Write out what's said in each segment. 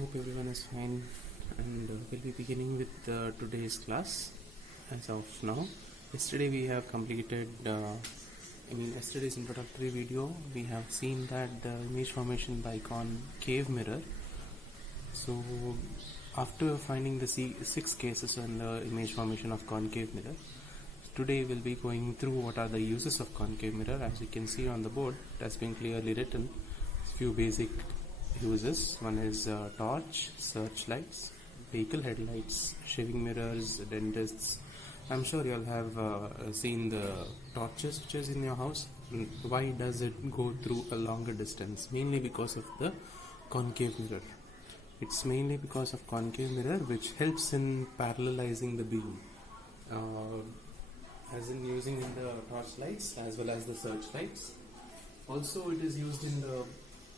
hope everyone is fine, and we'll be beginning with today's class. As of now, yesterday we have completed yesterday's introductory video. We have seen that the image formation by concave mirror. So after finding the six cases in the image formation of concave mirror, today we'll be going through what are the uses of concave mirror. As you can see on the board, it has been clearly written. Few basic uses. One is torch, searchlights, vehicle headlights, shaving mirrors, dentists. I'm sure you all have seen the torches which is in your house. Why does it go through a longer distance? Mainly because of the concave mirror. It's mainly because of concave mirror which helps in parallelizing the beam. As in using in the torch lights as well as the searchlights. Also it is used in the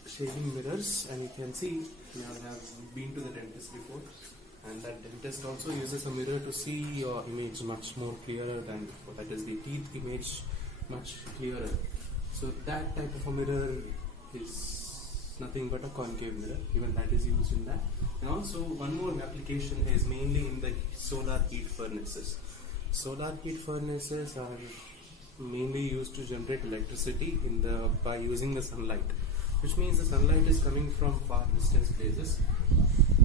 shaving mirrors, and you can see you have been to the dentist before, and that dentist also uses a mirror to see your image much more clearer than before. That is the teeth image much clearer. So that type of a mirror is nothing but a concave mirror. Even that is used in that. And also one more application is mainly in the solar heat furnaces. Solar heat furnaces are mainly used to generate electricity by using the sunlight, which means the sunlight is coming from far distance places,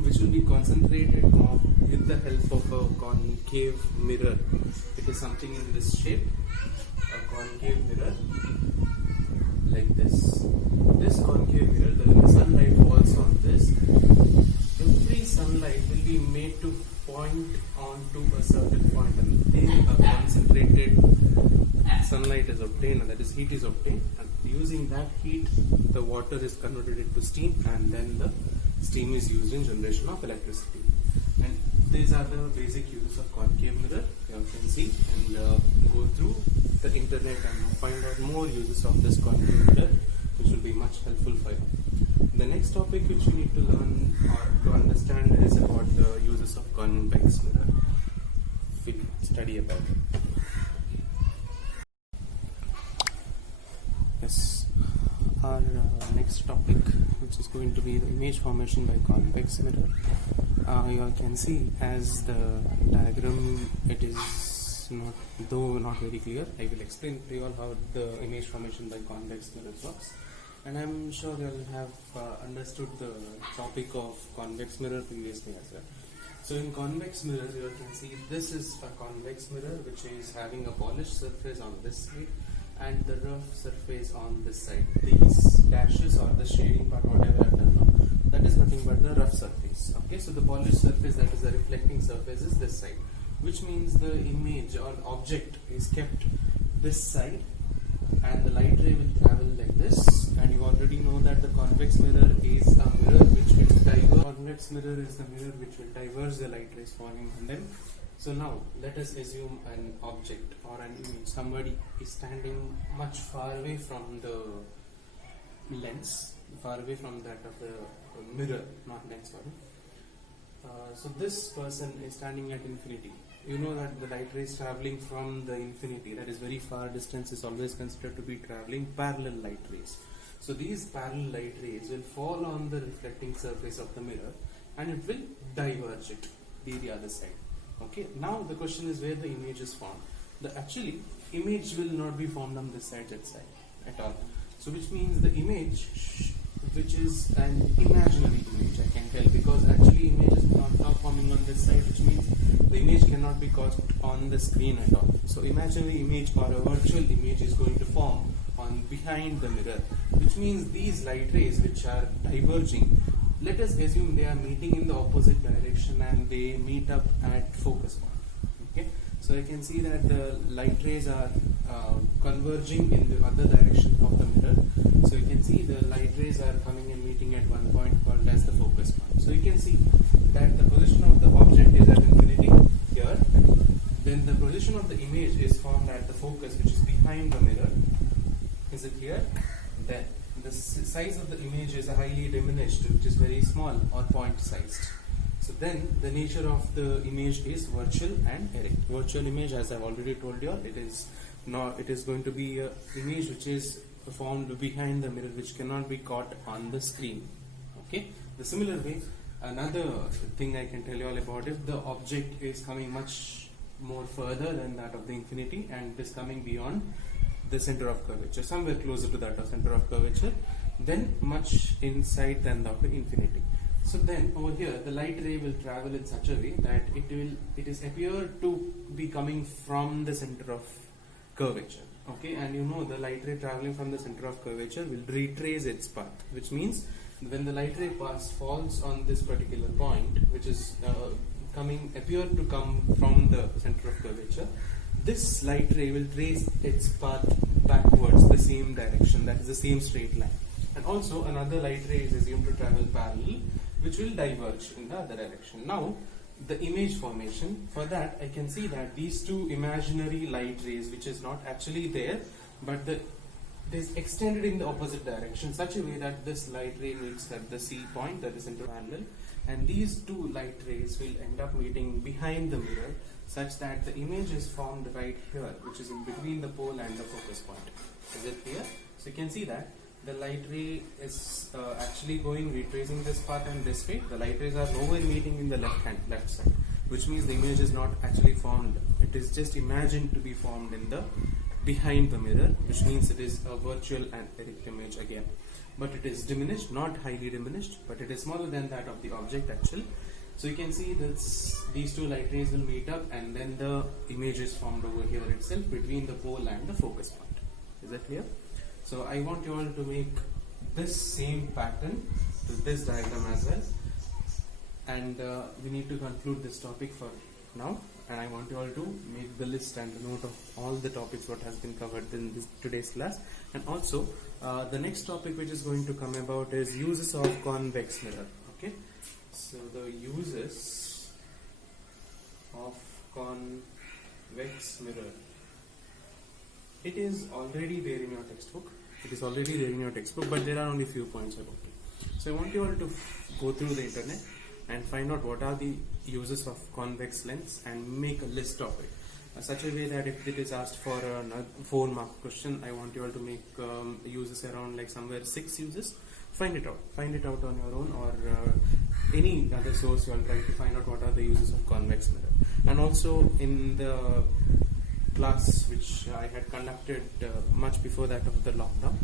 which will be concentrated with the help of a concave mirror. It is something in this shape, a concave mirror like this. This concave mirror, when the sunlight falls on this, every sunlight will be made to point onto a certain point, and then a concentrated sunlight is obtained, and that is heat is obtained, and using that heat the water is converted into steam, and then the steam is used in generation of electricity. And these are the basic uses of concave mirror. You can see and go through the internet and find out more uses of this concave mirror, which will be much helpful for you. The next topic which you need to learn or to understand is about the uses of convex mirror. We'll study about it. Yes, our next topic, which is going to be the image formation by convex mirror. You all can see as the diagram, it is not very clear. I will explain to you all how the image formation by convex mirror works. And I'm sure you all have understood the topic of convex mirror previously as well. So in convex mirror, you all can see this is a convex mirror which is having a polished surface on this side and the rough surface on this side. These dashes or the shading part, whatever I've done now, that is nothing but the rough surface. Okay, so the polished surface, that is the reflecting surface, is this side, which means the image or object is kept this side, and the light ray will travel like this. And you already know that the convex mirror is a mirror which will diverge. Convex mirror is the mirror which will diverge the light rays falling on them. So now let us assume an object or an image. Somebody is standing much far away from the lens, far away from that of the mirror, not lens, sorry. So this person is standing at infinity. You know that the light rays traveling from the infinity, that is very far distance, is always considered to be traveling parallel light rays. So these parallel light rays will fall on the reflecting surface of the mirror, and it will diverge it the other side. Okay, now the question is where the image is formed. The actually image will not be formed on this side at all. So which means the image, which is an imaginary image, I can tell, because actually image is not forming on this side, which means the image cannot be caught on the screen at all. So imaginary image or a virtual image is going to form on behind the mirror, which means these light rays which are diverging, let us assume they are meeting in the opposite direction and they meet up at focus point. Okay, so I can see that the light rays are converging in the other direction of the mirror. So you can see the light rays are coming and meeting at one point called as the focus point. So you can see that the position of the object is at infinity here. Then the position of the image is formed at the focus, which is behind the mirror. Is it here? Then the size of the image is highly diminished, which is very small or point sized. So then the nature of the image is virtual and erect. Virtual image, as I've already told you, it is going to be an image which is formed behind the mirror, which cannot be caught on the screen. Okay. The similar way, another thing I can tell you all about, if the object is coming much more further than that of the infinity and is coming beyond the center of curvature, somewhere closer to that of center of curvature, then much inside than the infinity. So then over here the light ray will travel in such a way that it is appeared to be coming from the center of curvature. Okay, and you know the light ray traveling from the center of curvature will retrace its path, which means when the light ray falls on this particular point, which is appeared to come from the center of curvature, this light ray will trace its path backwards the same direction, that is the same straight line. And also another light ray is assumed to travel parallel, which will diverge in the other direction. Now the image formation, for that I can see that these two imaginary light rays, which is not actually there, but it is extended in the opposite direction such a way that this light ray meets at the C point, that is into parallel, and these two light rays will end up meeting behind the mirror such that the image is formed right here, which is in between the pole and the focus point. Is it clear? So you can see that the light ray is actually retracing this path and this way. The light rays are nowhere meeting in the left side, which means the image is not actually formed. It is just imagined to be formed in the behind the mirror, which means it is a virtual and etheric image again. But it is diminished, not highly diminished, but it is smaller than that of the object actual. So you can see that these two light rays will meet up and then the image is formed over here itself between the pole and the focus point. Is that clear? So I want you all to make this same pattern to this diagram as well, and we need to conclude this topic for now, and I want you all to make the list and the note of all the topics what has been covered in today's class. And also the next topic which is going to come about is uses of convex mirror. Okay, so the uses of convex mirror, it is already there in your textbook. But there are only few points about it. So I want you all to go through the internet and find out what are the uses of convex lens and make a list of it. Such a way that if it is asked for a 4-mark question, I want you all to make uses around like somewhere 6 uses. Find it out on your own, or any other source you all try to find out what are the uses of convex mirror. And also in the class which I had conducted much before that of the lockdown,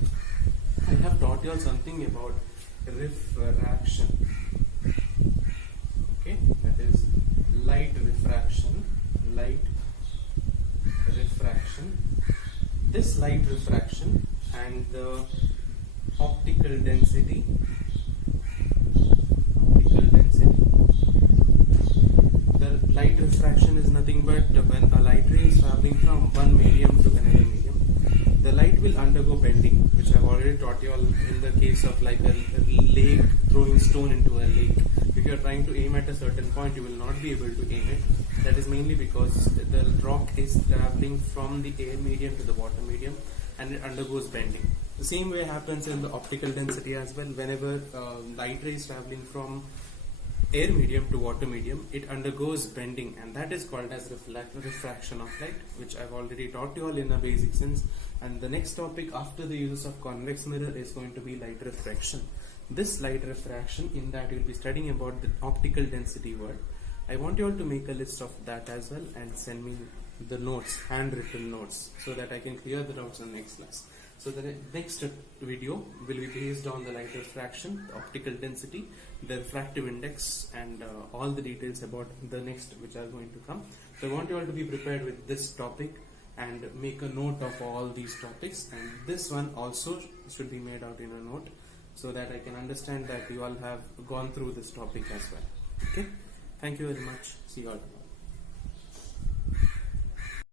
I have taught you all something about refraction. Okay, that is light refraction. This light refraction and the optical density. The light refraction is nothing but when a light ray is traveling from one medium to another medium, the light will undergo bending, which I have already taught you all in the case of like a lake, throwing stone into a lake. If you are trying to aim at a certain point, you will not be able to aim it. That is mainly because the rock is traveling from the air medium to the water medium and it undergoes bending. The same way happens in the optical density as well. Whenever light ray is traveling from air medium to water medium, it undergoes bending, and that is called as refraction of light, which I've already taught you all in a basic sense. And the next topic after the uses of convex mirror is going to be light refraction. This light refraction, in that you'll be studying about the optical density word. I want you all to make a list of that as well and send me the notes, handwritten notes, so that I can clear the doubts in the next class. So the next video will be based on the light refraction, the optical density, the refractive index, and all the details about the next which are going to come. So I want you all to be prepared with this topic and make a note of all these topics, and this one also should be made out in a note so that I can understand that you all have gone through this topic as well. Okay, thank you very much. See you all.